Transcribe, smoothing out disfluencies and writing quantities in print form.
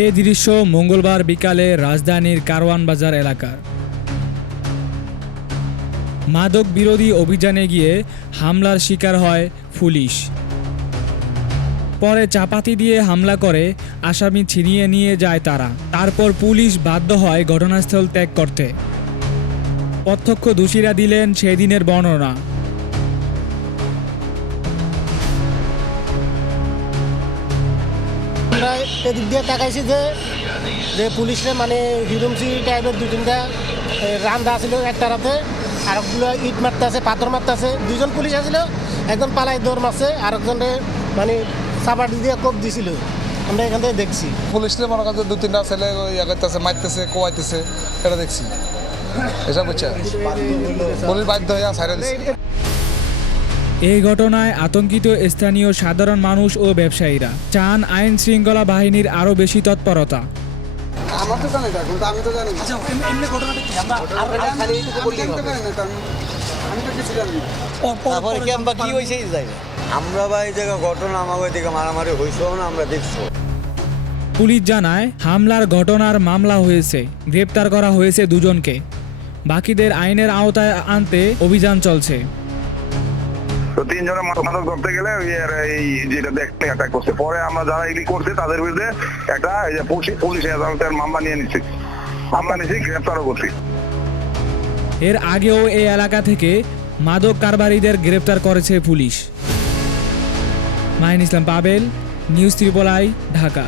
এই দৃশ্য মঙ্গলবার বিকালে রাজধানীর কারওয়ান বাজার এলাকার। মাদক বিরোধী অভিযানে গিয়ে হামলার শিকার হয় পুলিশ। পরে চাপাতি দিয়ে হামলা করে আসামি ছিনিয়ে নিয়ে যায় তারা। তারপর পুলিশ বাধ্য হয় ঘটনাস্থল ত্যাগ করতে। প্রত্যক্ষদর্শীরা দিলেন সেদিনের বর্ণনা। আমরা এদিক দিয়ে তাকাইছি যে পুলিশরা মানে হিরুমসি টাইপের দু তিনটা রান্দা ছিল একটা রাতে, আরেকগুলো ইট মারতে আছে, পাথর মারতে আছে। দুজন পুলিশ আসছিল, একজন পালাই দৌড় মারছে, আরেকজনে মানে সাবাটি দিয়ে কোপ দিছিল। আমরা এখান থেকে দেখছি পুলিশরা মনে করছে দু তিনটা ছেলে ইয়ে করতেছে, মারতেছে, কোয়াইতেছে, এটা দেখছি। এসব বুঝছে পুলিশ বাধ্য হয়ে ছাড়ে দিচ্ছে। এই ঘটনায় আতঙ্কিত স্থানীয় সাধারণ মানুষ ও ব্যবসায়ীরা চান আইন শৃঙ্খলা বাহিনীর আরও বেশি তৎপরতা। আমার তো জানি না, কিন্তু আমি তো জানি না। আচ্ছা, এমনি ঘটনাটা কি? আমরা খালি এইটুকু বলতে পারি না, কারণ আমি তো কিছু জানি না। তারপরে ক্যাম্পা কি হয়েছে যাই না। আমরা ভাই এই জায়গা ঘটনা আমাদের দিকে মারামারি হয়েছেও না, আমরা দেখছি। পুলিশ জানায় হামলার ঘটনার মামলা হয়েছে, গ্রেপ্তার করা হয়েছে দুজনকে। বাকিদের আইনের আওতায় আনতে অভিযান চলছে। তো তিনজনের মাদক ধরতে গেলে এই যেটা দেখতে অ্যাটাক করছে, পরে আমরা যারা এগুলি করছে তাদের বিরুদ্ধে একটা পুলিশ আদালতের মামলা নিয়ে নিচ্ছি, গ্রেপ্তারও করছি। এর আগেও এই এলাকা থেকে মাদক কারবারিদের গ্রেপ্তার করেছে police. Mahin Islam Pavel, news triple I, Dhaka.